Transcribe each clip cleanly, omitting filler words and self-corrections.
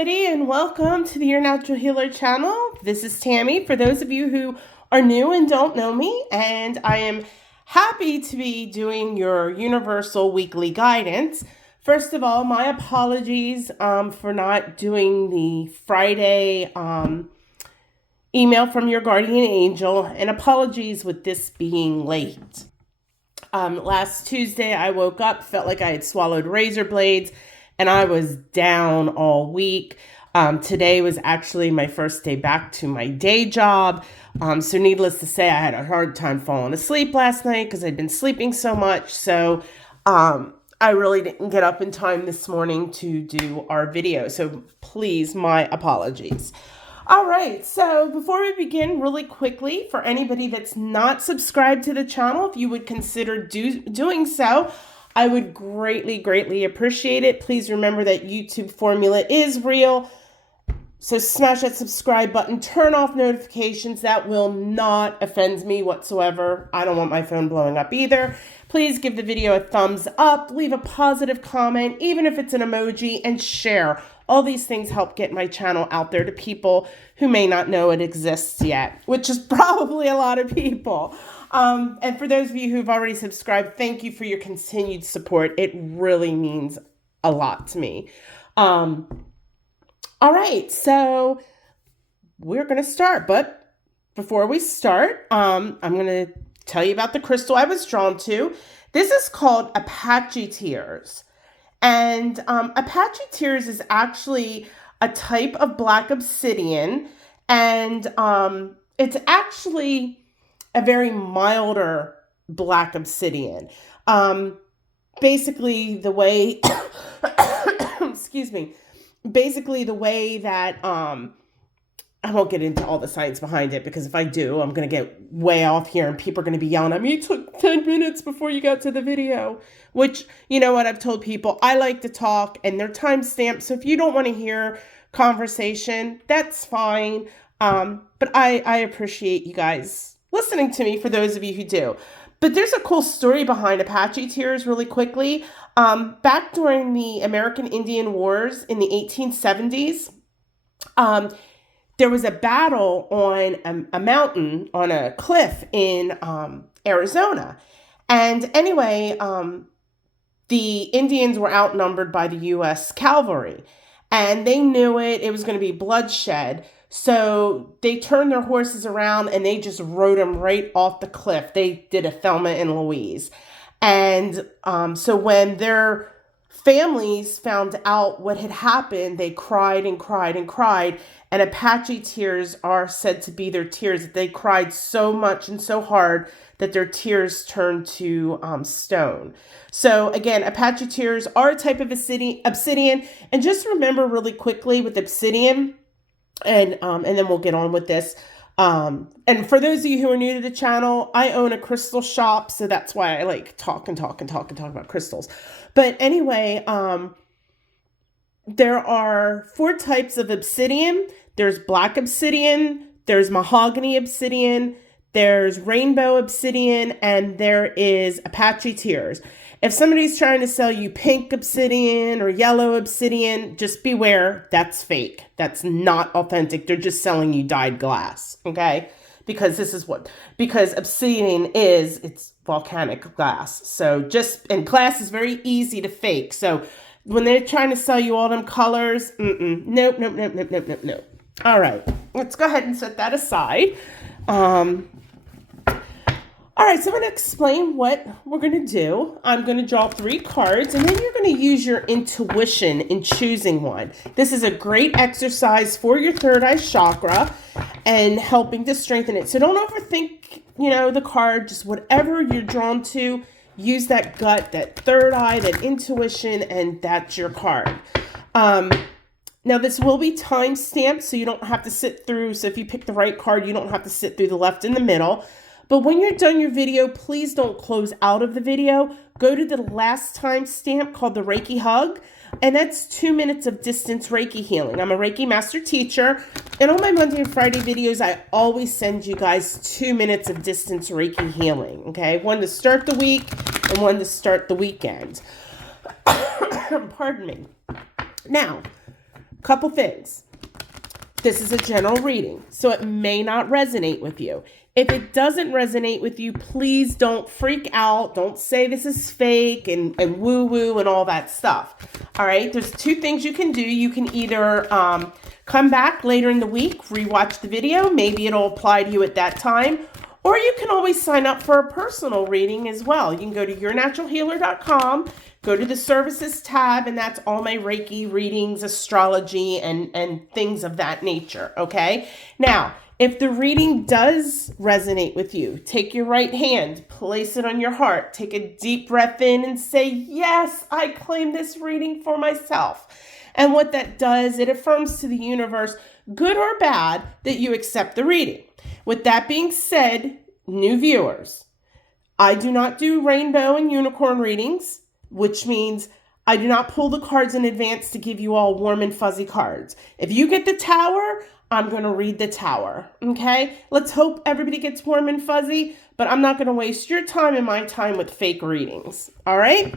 everybody, and welcome to the Your Natural Healer channel. This is Tammy, for those of you who are new and don't know me, and I am happy to be doing your universal weekly guidance. First of all, my apologies for not doing the Friday email from your guardian angel, and apologies with this being late. Last Tuesday, I woke up, felt like I had swallowed razor blades, and I was down all week. Today was actually my first day back to my day job. So needless to say, I had a hard time falling asleep last night because I'd been sleeping so much. So I really didn't get up in time this morning to do our video. So please, my apologies. All right, so before we begin, really quickly, for anybody that's not subscribed to the channel, if you would consider doing so, I would greatly appreciate it. Please remember that YouTube formula is real. So smash that subscribe button, turn off notifications. That will not offend me whatsoever. I don't want my phone blowing up either. Please give the video a thumbs up, leave a positive comment, even if it's an emoji, and share. All these things help get my channel out there to people who may not know it exists yet, which is probably a lot of people. And for those of you who've already subscribed, thank you for your continued support. It really means a lot to me. All right, so we're going to start. But before we start, I'm going to tell you about the crystal I was drawn to. This is called Apache Tears. And Apache Tears is actually a type of black obsidian. And it's actually a very milder black obsidian. Basically the way, excuse me, basically the way that, I won't get into all the science behind it, because if I do, I'm going to get way off here and people are going to be yelling at me. It took 10 minutes before you got to the video, which, you know what, I've told people, I like to talk and they're timestamped. So if you don't want to hear conversation, that's fine. But I appreciate you guys listening to me, for those of you who do. But there's a cool story behind Apache Tears really quickly. Back during the American Indian Wars in the 1870s, there was a battle on a mountain, on a cliff in Arizona. And anyway, the Indians were outnumbered by the U.S. cavalry. And they knew it. It was going to be bloodshed. So they turned their horses around and they just rode them right off the cliff. They did a Thelma and Louise. And so when their families found out what had happened, they cried and cried and cried. And Apache tears are said to be their tears. They cried so much and so hard that their tears turned to stone. So again, Apache tears are a type of obsidian. And just remember really quickly with obsidian, and then we'll get on with this. And for those of you who are new to the channel, I own a crystal shop, so that's why I like talk about crystals. But anyway, there are 4 types of obsidian. There's black obsidian, there's mahogany obsidian, there's rainbow obsidian, and there is Apache tears. If somebody's trying to sell you pink obsidian or yellow obsidian, just beware, that's fake. That's not authentic. They're just selling you dyed glass, okay? Because because obsidian it's volcanic glass. So and glass is very easy to fake. So when they're trying to sell you all them colors, nope. All right, let's go ahead and set that aside. All right, so I'm going to explain what we're going to do. I'm going to draw 3 cards, and then you're going to use your intuition in choosing one. This is a great exercise for your third eye chakra and helping to strengthen it. So don't overthink, the card. Just whatever you're drawn to, use that gut, that third eye, that intuition, and that's your card. Now, this will be time stamped, so you don't have to sit through. So if you pick the right card, you don't have to sit through the left and the middle. But when you're done your video, please don't close out of the video. Go to the last time stamp called the Reiki Hug, and that's 2 minutes of distance Reiki healing. I'm a Reiki master teacher, and on my Monday and Friday videos, I always send you guys 2 minutes of distance Reiki healing, okay? One to start the week and one to start the weekend. Pardon me. Now, couple things. This is a general reading, so it may not resonate with you. If it doesn't resonate with you, please don't freak out. Don't say this is fake and woo-woo and all that stuff. All right, there's two things you can do. You can either come back later in the week, rewatch the video. Maybe it'll apply to you at that time. Or you can always sign up for a personal reading as well. You can go to yournaturalhealer.com, go to the services tab, and that's all my Reiki readings, astrology, and things of that nature, okay? Now, if the reading does resonate with you, take your right hand, place it on your heart, take a deep breath in and say, yes, I claim this reading for myself. And what that does, it affirms to the universe, good or bad, that you accept the reading. With that being said, new viewers, I do not do rainbow and unicorn readings, which means I do not pull the cards in advance to give you all warm and fuzzy cards. If you get the tower, I'm going to read the tower, okay? Let's hope everybody gets warm and fuzzy, but I'm not going to waste your time and my time with fake readings, all right?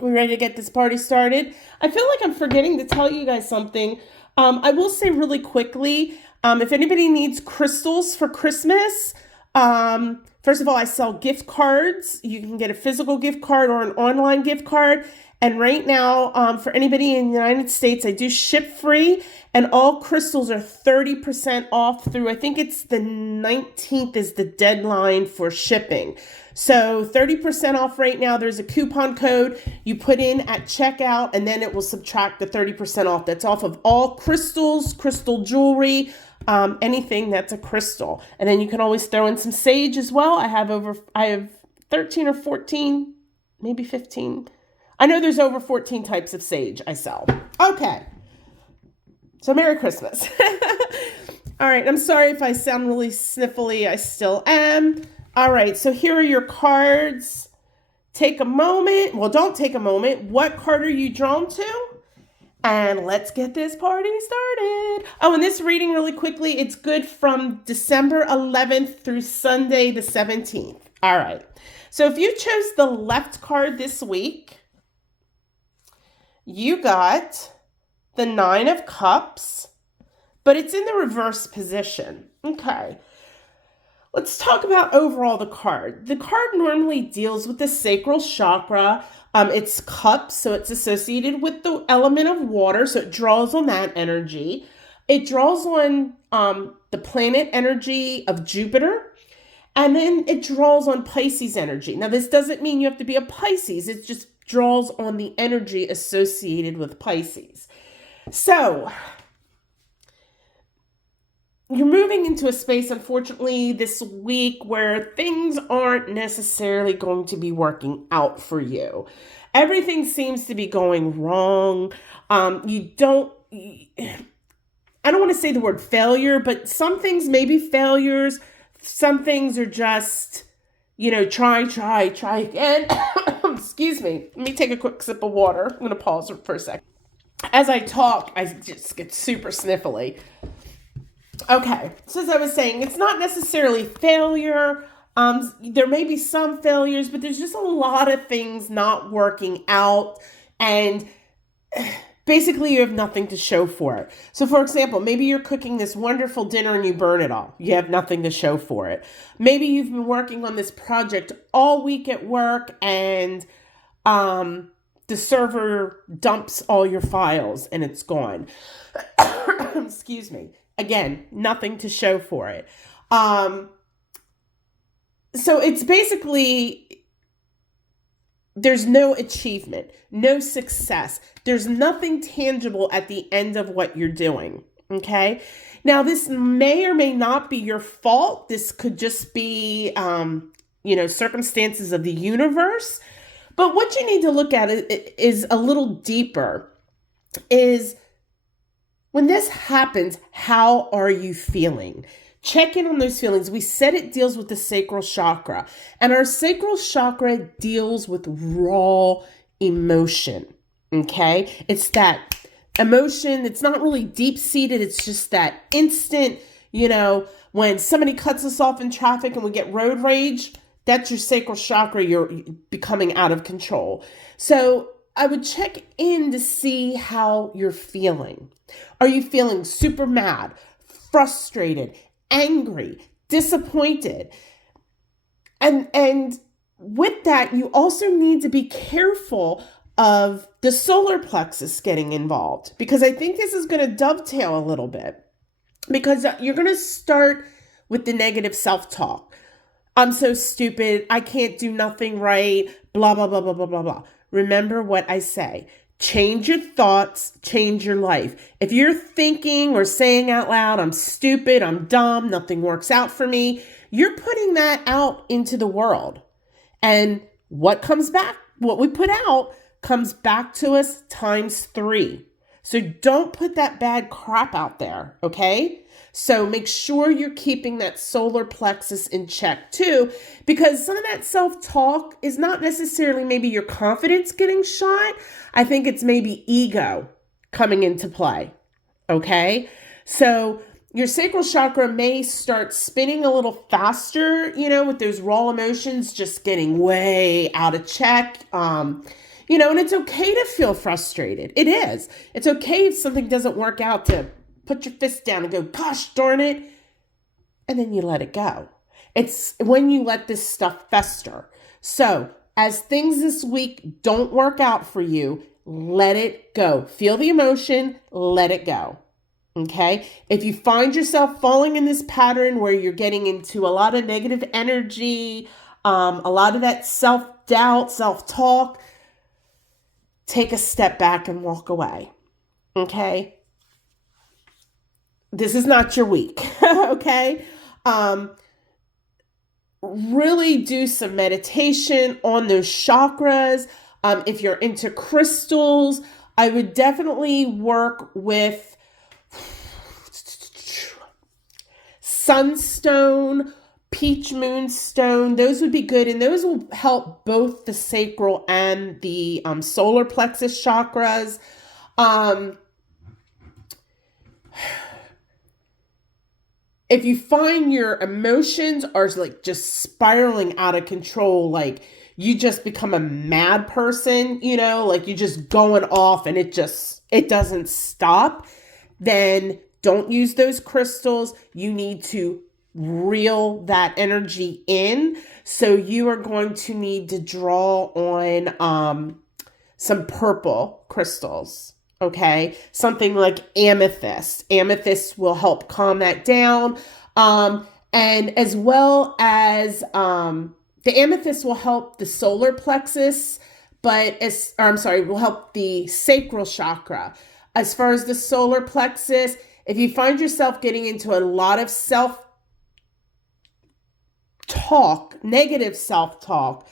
We ready to get this party started? I feel like I'm forgetting to tell you guys something. I will say really quickly, if anybody needs crystals for Christmas, first of all, I sell gift cards. You can get a physical gift card or an online gift card. And right now, for anybody in the United States, I do ship free, and all crystals are 30% off through, I think it's the 19th is the deadline for shipping. So 30% off right now. There's a coupon code you put in at checkout, and then it will subtract the 30% off. That's off of all crystals, crystal jewelry, anything that's a crystal. And then you can always throw in some sage as well. I have 13 or 14, maybe 15. I know there's over 14 types of sage I sell. Okay. So Merry Christmas. All right. I'm sorry if I sound really sniffly. I still am. All right. So here are your cards. Take a moment. Well, don't take a moment. What card are you drawn to? And let's get this party started. Oh, and this reading really quickly, it's good from December 11th through Sunday the 17th. All right. So if you chose the left card this week, you got the 9 of Cups, but it's in the reverse position. Okay. Let's talk about overall the card. The card normally deals with the sacral chakra. It's cups, so it's associated with the element of water, so it draws on that energy. It draws on the planet energy of Jupiter, and then it draws on Pisces energy. Now, this doesn't mean you have to be a Pisces. It just draws on the energy associated with Pisces. So, you're moving into a space, unfortunately, this week where things aren't necessarily going to be working out for you. Everything seems to be going wrong. I don't want to say the word failure, but some things may be failures. Some things are just, try again. Excuse me. Let me take a quick sip of water. I'm going to pause for a second. As I talk, I just get super sniffly. Okay, so as I was saying, it's not necessarily failure. There may be some failures, but there's just a lot of things not working out, and basically you have nothing to show for it. So for example, maybe you're cooking this wonderful dinner and you burn it all. You have nothing to show for it. Maybe you've been working on this project all week at work, and the server dumps all your files and it's gone. Excuse me. Again, nothing to show for it. So it's basically, there's no achievement, no success. There's nothing tangible at the end of what you're doing. Okay. Now, this may or may not be your fault. This could just be, circumstances of the universe. But what you need to look at is a little deeper, is when this happens, how are you feeling? Check in on those feelings. We said it deals with the sacral chakra, and our sacral chakra deals with raw emotion. Okay. It's that emotion. It's not really deep seated. It's just that instant, when somebody cuts us off in traffic and we get road rage, that's your sacral chakra. You're becoming out of control. So I would check in to see how you're feeling. Are you feeling super mad, frustrated, angry, disappointed? And with that, you also need to be careful of the solar plexus getting involved, because I think this is going to dovetail a little bit, because you're going to start with the negative self-talk. I'm so stupid. I can't do nothing right. Blah, blah, blah, blah, blah, blah, blah. Remember what I say. Change your thoughts, change your life. If you're thinking or saying out loud, I'm stupid, I'm dumb, nothing works out for me, you're putting that out into the world. And what comes back, what we put out, comes back to us times 3. So don't put that bad crap out there, okay? So make sure you're keeping that solar plexus in check too, because some of that self-talk is not necessarily maybe your confidence getting shot. I think it's maybe ego coming into play, okay? So your sacral chakra may start spinning a little faster, with those raw emotions just getting way out of check. And it's okay to feel frustrated. It is. It's okay if something doesn't work out to put your fist down and go, gosh darn it, and then you let it go. It's when you let this stuff fester. So as things this week don't work out for you, let it go. Feel the emotion, let it go. Okay? If you find yourself falling in this pattern where you're getting into a lot of negative energy, a lot of that self-doubt, self-talk, take a step back and walk away. Okay? This is not your week. Okay? Really do some meditation on those chakras. If you're into crystals, I would definitely work with sunstone, peach moonstone. Those would be good, and those will help both the sacral and the solar plexus chakras. If you find your emotions are like just spiraling out of control, like you just become a mad person, like you're just going off and it doesn't stop, then don't use those crystals. You need to reel that energy in. So you are going to need to draw on some purple crystals. Okay, something like amethyst. Amethyst will help calm that down. And as well as the amethyst will help the solar plexus, will help the sacral chakra. As far as the solar plexus, if you find yourself getting into a lot of self-talk, negative self-talk,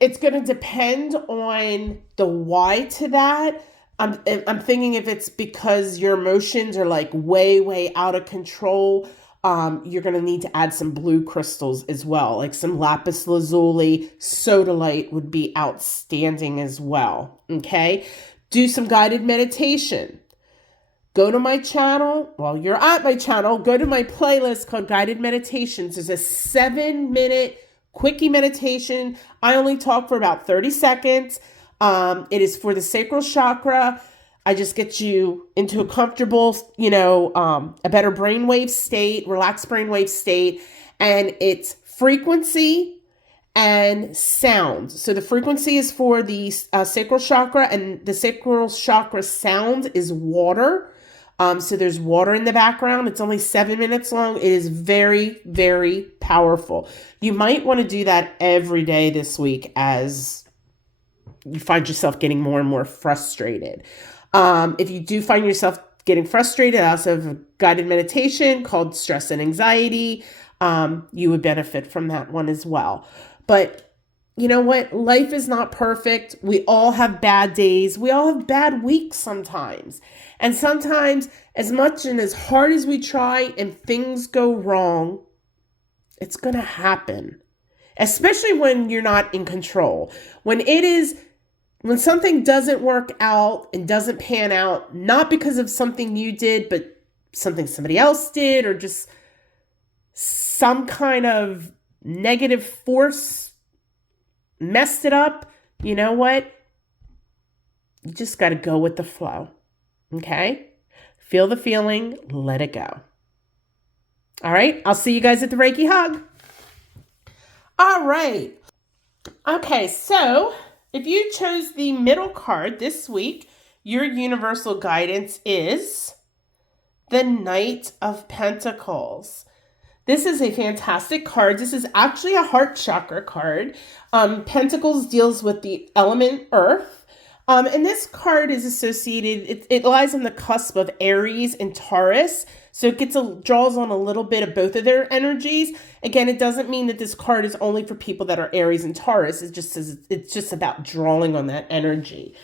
it's going to depend on the why to that. I'm thinking if it's because your emotions are like way, way out of control, you're going to need to add some blue crystals as well. Like some lapis lazuli, sodalite would be outstanding as well. Okay. Do some guided meditation. Go to my channel. While you're at my channel, go to my playlist called Guided Meditations. There's a 7-minute quickie meditation. I only talk for about 30 seconds. It is for the sacral chakra. I just get you into a comfortable, a better brainwave state, relaxed brainwave state. And it's frequency and sound. So the frequency is for the sacral chakra, and the sacral chakra sound is water. So there's water in the background. It's only 7 minutes long. It is very, very powerful. You might want to do that every day this week as you find yourself getting more and more frustrated. If you do find yourself getting frustrated, I also have a guided meditation called Stress and Anxiety. You would benefit from that one as well. But you know what? Life is not perfect. We all have bad days. We all have bad weeks sometimes. And sometimes, as much and as hard as we try and things go wrong, it's going to happen. Especially when you're not in control. When something doesn't work out and doesn't pan out, not because of something you did, but something somebody else did, or just some kind of negative force messed it up, you know what? You just got to go with the flow. Okay? Feel the feeling, let it go. All right, I'll see you guys at the Reiki Hug. All right. Okay, so if you chose the middle card this week, your universal guidance is the Knight of Pentacles. This is a fantastic card. This is actually a heart chakra card. Pentacles deals with the element earth. And this card is associated, it lies on the cusp of Aries and Taurus. So it draws on a little bit of both of their energies. Again, it doesn't mean that this card is only for people that are Aries and Taurus. It's just about drawing on that energy.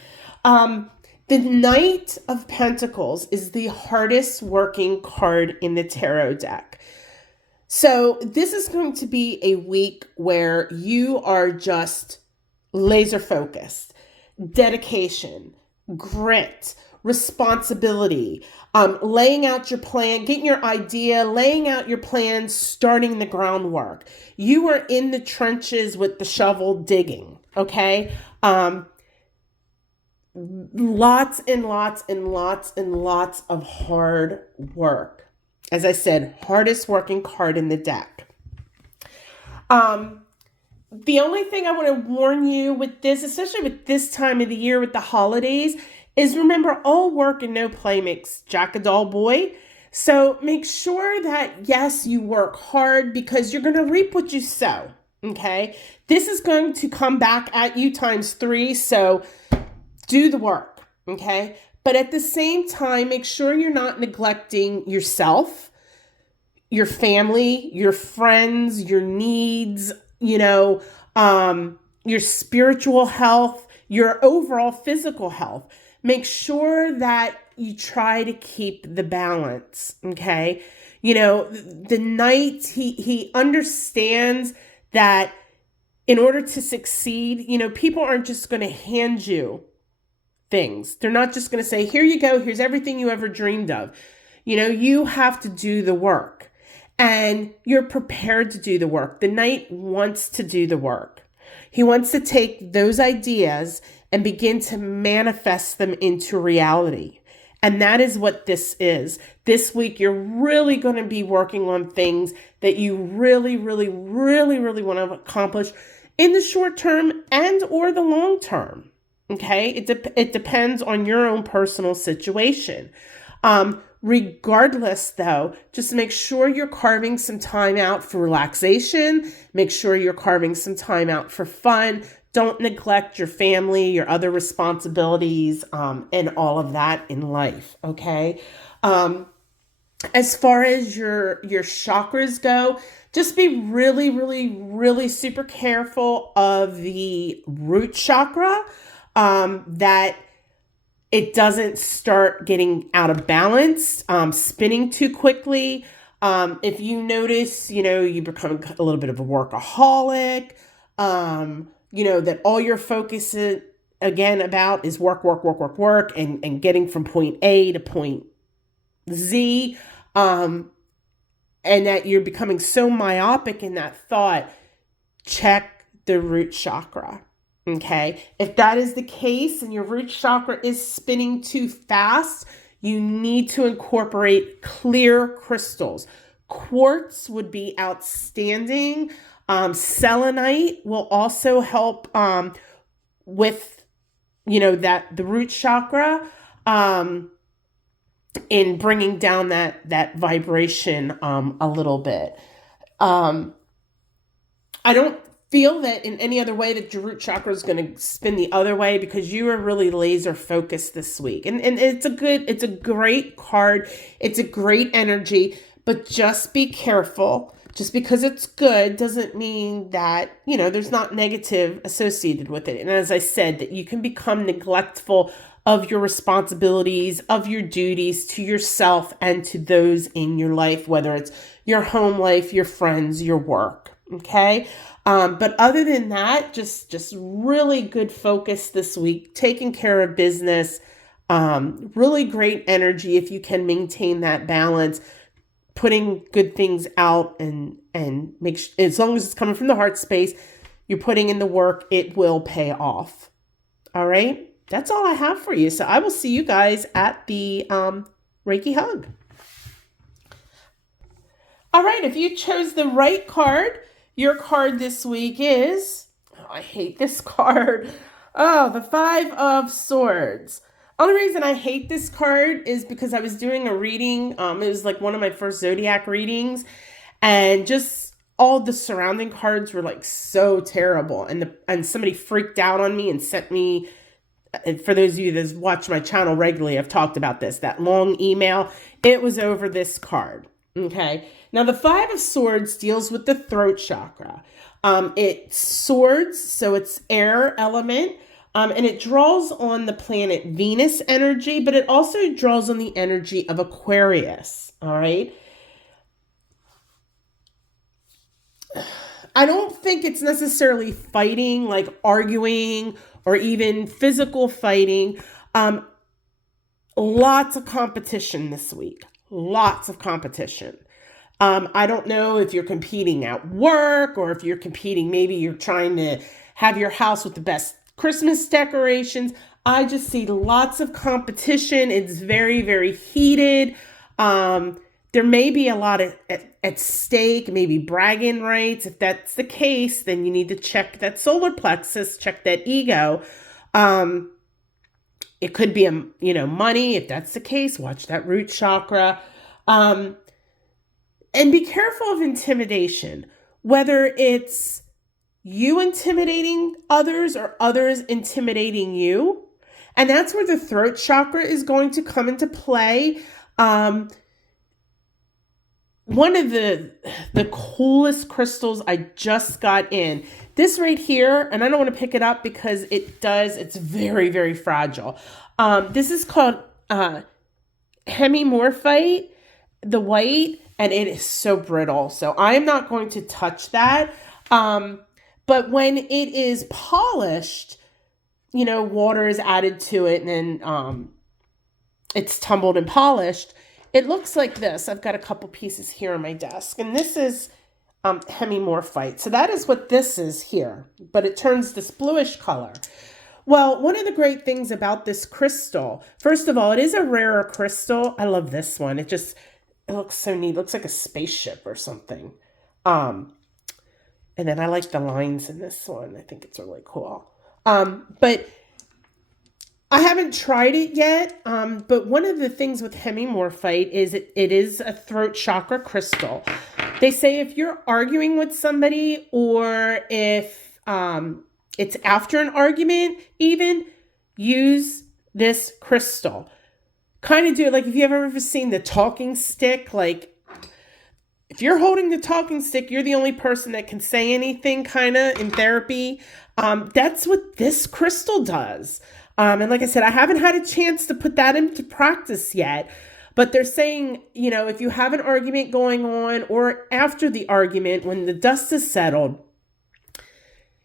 The Knight of Pentacles is the hardest working card in the tarot deck. So this is going to be a week where you are just laser focused. Dedication, grit, responsibility, laying out your plan, getting your idea, laying out your plan, starting the groundwork. You are in the trenches with the shovel digging, okay? Lots and lots and lots and lots of hard work. As I said, hardest working card in the deck. The only thing I want to warn you with this, especially with this time of the year with the holidays, is remember all work and no play makes Jack a dull boy. So make sure that, yes, you work hard because you're going to reap what you sow, okay? This is going to come back at you times 3, so do the work, okay? But at the same time, make sure you're not neglecting yourself, your family, your friends, your needs, your spiritual health, your overall physical health. Make sure that you try to keep the balance, okay? The Knight, he understands that in order to succeed, people aren't just going to hand you things. They're not just going to say, here you go, here's everything you ever dreamed of. You have to do the work. And you're prepared to do the work. The Knight wants to do the work. He wants to take those ideas and begin to manifest them into reality. And that is what this is. This week, you're really going to be working on things that you really, really, really, really want to accomplish in the short term and or the long term. Okay? It depends on your own personal situation. Regardless, though, just make sure you're carving some time out for relaxation. Make sure you're carving some time out for fun. Don't neglect your family, your other responsibilities, and all of that in life, okay? As far as your chakras go, just be really, really, really super careful of the root chakra, that it doesn't start getting out of balance, spinning too quickly. If you notice, you become a little bit of a workaholic, that all your focus is, again, about is work, and getting from point A to point Z, and that you're becoming so myopic in that thought, check the root chakra. Okay, if that is the case and your root chakra is spinning too fast, you need to incorporate clear crystals. Quartz would be outstanding. Selenite will also help with, the root chakra in bringing down that vibration a little bit. I don't feel that in any other way that your root chakra is going to spin the other way because you are really laser focused this week. And it's a great card. It's a great energy, but just be careful. Just because it's good doesn't mean that, there's not negative associated with it. And as I said, that you can become neglectful of your responsibilities, of your duties to yourself and to those in your life, whether it's your home life, your friends, your work. Okay. But other than that, just really good focus this week, taking care of business, really great energy if you can maintain that balance, putting good things out and make sure, as long as it's coming from the heart space, you're putting in the work, it will pay off. All right. That's all I have for you. So I will see you guys at the Reiki Hug. All right. If you chose the right card, your card this week is, oh, I hate this card. Oh, the Five of Swords. Only reason I hate this card is because I was doing a reading. It was like one of my first zodiac readings, and just all the surrounding cards were like so terrible. And somebody freaked out on me and sent me, and for those of you that watch my channel regularly, I've talked about this, that long email. It was over this card. Okay. Now the Five of Swords deals with the throat chakra. It's swords, so it's air element. And it draws on the planet Venus energy, but it also draws on the energy of Aquarius. All right. I don't think it's necessarily fighting, like arguing or even physical fighting. Lots of competition this week. Lots of competition. I don't know if you're competing at work or if you're competing, maybe you're trying to have your house with the best Christmas decorations. I just see lots of competition. It's very, very heated. There may be a lot at stake, maybe bragging rights. If that's the case, then you need to check that solar plexus, check that ego. It could be, money. If that's the case, watch that root chakra. And be careful of intimidation, whether it's you intimidating others or others intimidating you. And that's where the throat chakra is going to come into play. One of the coolest crystals I just got in, this right here, and I don't want to pick it up because it's very, very fragile. This is called hemimorphite, the white, and it is so brittle. So I am not going to touch that. But when it is polished, water is added to it and then it's tumbled and polished. It looks like this. I've got a couple pieces here on my desk, and this is hemimorphite. So that is what this is here, but it turns this bluish color. Well, one of the great things about this crystal, first of all, it is a rarer crystal. I love this one. It looks so neat. It looks like a spaceship or something. And then I like the lines in this one. I think it's really cool. But I haven't tried it yet. But one of the things with hemimorphite is it is a throat chakra crystal. They say if you're arguing with somebody or if it's after an argument, even use this crystal. Kind of do it like if you've ever seen the talking stick, like if you're holding the talking stick, you're the only person that can say anything kind of in therapy. That's what this crystal does. And like I said, I haven't had a chance to put that into practice yet, but they're saying, if you have an argument going on or after the argument, when the dust is settled,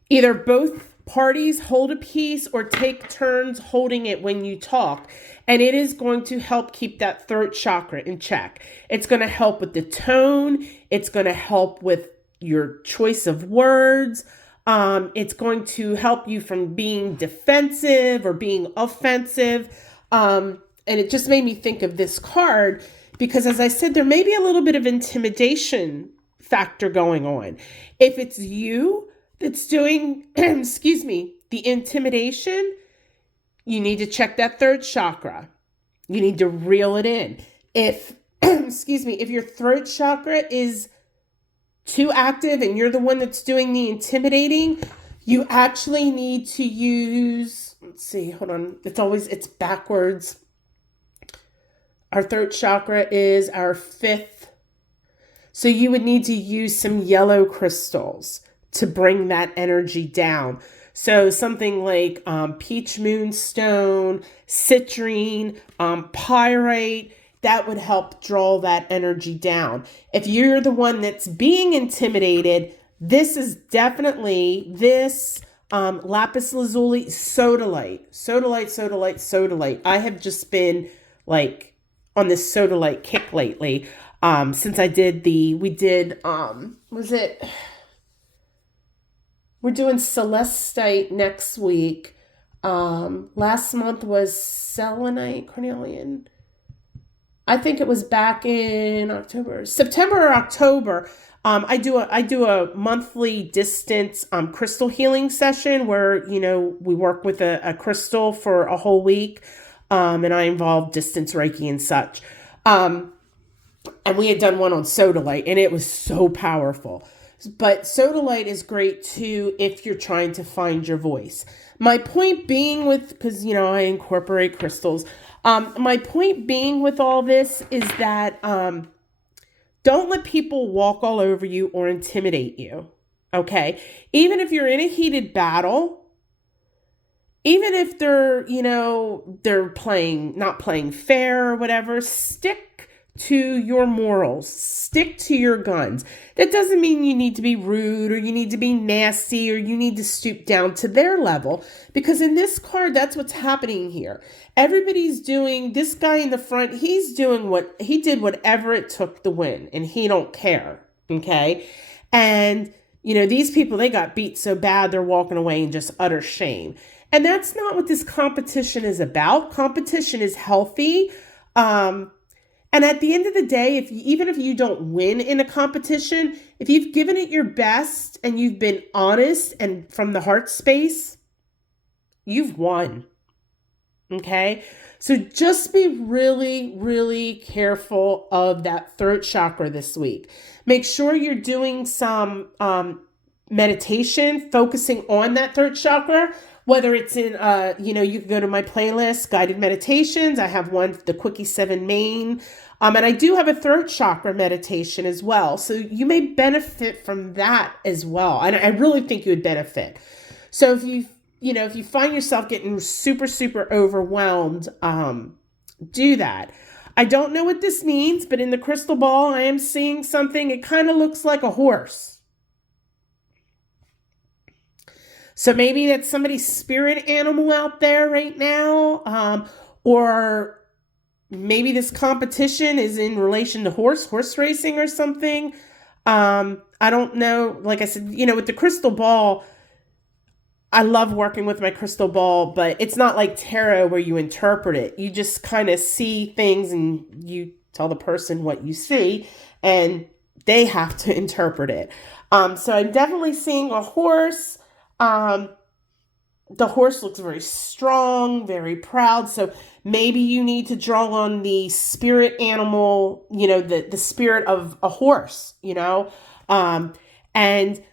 either both parties hold a piece or take turns holding it when you talk. And it is going to help keep that throat chakra in check. It's going to help with the tone. It's going to help with your choice of words. It's going to help you from being defensive or being offensive. And it just made me think of this card because, as I said, there may be a little bit of intimidation factor going on. If it's you that's doing, the intimidation, you need to check that third chakra. You need to reel it in. If your throat chakra is too active and you're the one that's doing the intimidating, you actually need to use, hold on. It's backwards. Our throat chakra is our fifth. So you would need to use some yellow crystals to bring that energy down. So something like peach moonstone, citrine, pyrite, that would help draw that energy down. If you're the one that's being intimidated, this is definitely lapis lazuli, sodalite. I have just been like on this sodalite kick lately. Since I did we're doing Celestite next week. Last month was selenite, carnelian. I think it was back in September or October. I do a monthly distance crystal healing session where, you know, we work with a crystal for a whole week, and I involve distance Reiki and such. And we had done one on sodalite, and it was so powerful. But sodalite is great too if you're trying to find your voice. My point being because, you know, I incorporate crystals. My point being with all this is that don't let people walk all over you or intimidate you, okay? Even if you're in a heated battle, even if they're, you know, they're not playing fair or whatever, stick to your morals. Stick to your guns. That doesn't mean you need to be rude or you need to be nasty or you need to stoop down to their level, because in this card, that's what's happening here. Everybody's doing, this guy in the front, he did whatever it took to win, and he don't care, okay? And, you know, these people, they got beat so bad, they're walking away in just utter shame. And that's not what this competition is about. Competition is healthy. And at the end of the day, even if you don't win in a competition, if you've given it your best and you've been honest and from the heart space, you've won. Okay? So just be really, really careful of that throat chakra this week. Make sure you're doing some meditation, focusing on that throat chakra. Whether it's in, you know, you can go to my playlist, Guided Meditations. I have one, the Quickie 7 Main. And I do have a throat chakra meditation as well. So you may benefit from that as well. And I really think you would benefit. So if you find yourself getting super, super overwhelmed, do that. I don't know what this means, but in the crystal ball, I am seeing something. It kind of looks like a horse. So maybe that's somebody's spirit animal out there right now. Or maybe this competition is in relation to horse racing or something. I don't know. Like I said, you know, with the crystal ball, I love working with my crystal ball, but it's not like tarot where you interpret it. You just kind of see things and you tell the person what you see and they have to interpret it. So I'm definitely seeing a horse. The horse looks very strong, very proud. So maybe you need to draw on the spirit animal, you know, the spirit of a horse, you know, and,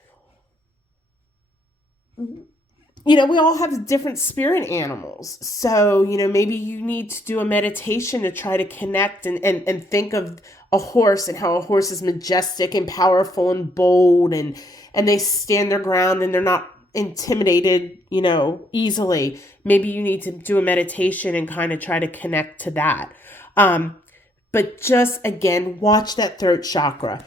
you know, we all have different spirit animals. So, you know, maybe you need to do a meditation to try to connect and think of a horse and how a horse is majestic and powerful and bold and they stand their ground and they're not intimidated, you know, easily. Maybe you need to do a meditation and kind of try to connect to that. But just, again, watch that throat chakra.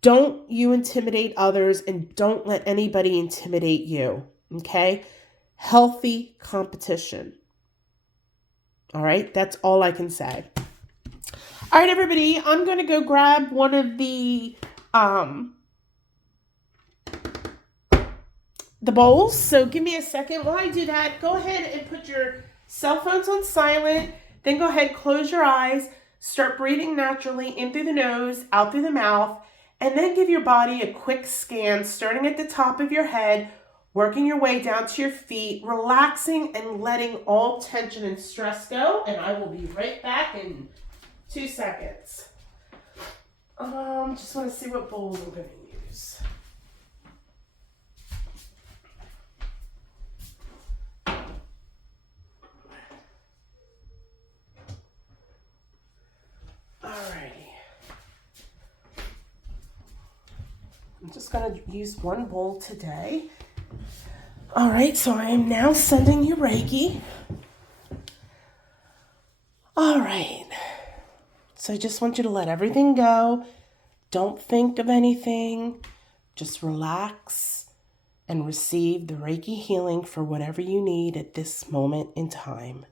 Don't you intimidate others and don't let anybody intimidate you. Okay? Healthy competition. All right? That's all I can say. All right, everybody. I'm going to go grab one of the bowls. So give me a second. While I do that, go ahead and put your cell phones on silent. Then go ahead, close your eyes. Start breathing naturally in through the nose, out through the mouth. And then give your body a quick scan, starting at the top of your head, working your way down to your feet, relaxing and letting all tension and stress go. And I will be right back in 2 seconds. Just want to see what bowls I'm going to use. Alrighty. I'm just going to use one bowl today. All right, so I am now sending you Reiki. All right. So I just want you to let everything go. Don't think of anything. Just relax and receive the Reiki healing for whatever you need at this moment in time.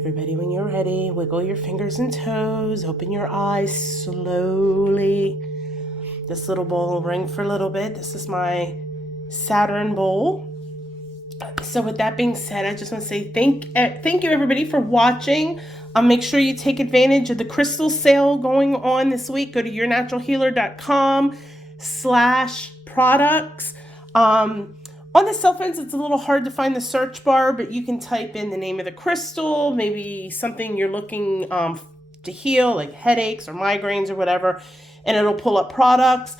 everybody, when you're ready, wiggle your fingers and toes, open your eyes slowly. This little bowl will ring for a little bit. This is my Saturn bowl. So with that being said, I just want to say thank you everybody for watching. Make sure you take advantage of the crystal sale going on this week. Go to yournaturalhealer.com/products. On the cell phones, it's a little hard to find the search bar, but you can type in the name of the crystal, maybe something you're looking to heal, like headaches or migraines or whatever, and it'll pull up products.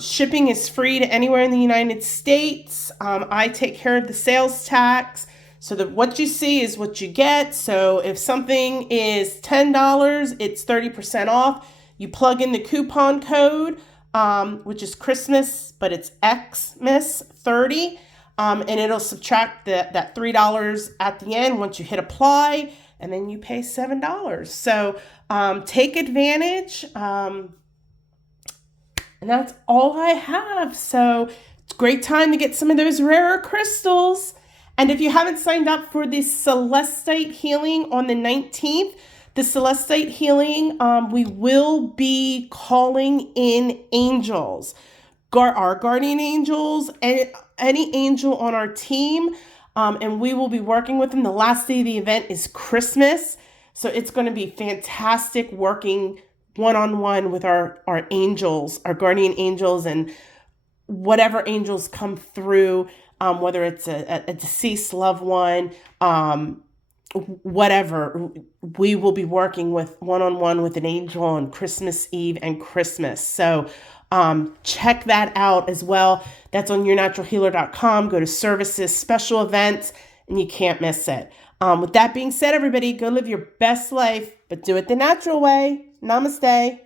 Shipping is free to anywhere in the United States. I take care of the sales tax, so that what you see is what you get. So if something is $10, it's 30% off. You plug in the coupon code, which is Christmas, but it's Xmas30, and it'll subtract that $3 at the end once you hit apply, and then you pay $7. So take advantage. And that's all I have. So it's a great time to get some of those rarer crystals. And if you haven't signed up for the Celestite healing on the 19th, the Celestite healing, we will be calling in angels, our guardian angels, and any angel on our team. And we will be working with them. The last day of the event is Christmas. So it's going to be fantastic working one-on-one with our angels, our guardian angels, and whatever angels come through, whether it's a deceased loved one, whatever. We will be working with one-on-one with an angel on Christmas Eve and Christmas. So check that out as well. That's on yournaturalhealer.com. Go to services, special events, and you can't miss it. With that being said, everybody, go live your best life, but do it the natural way. Namaste.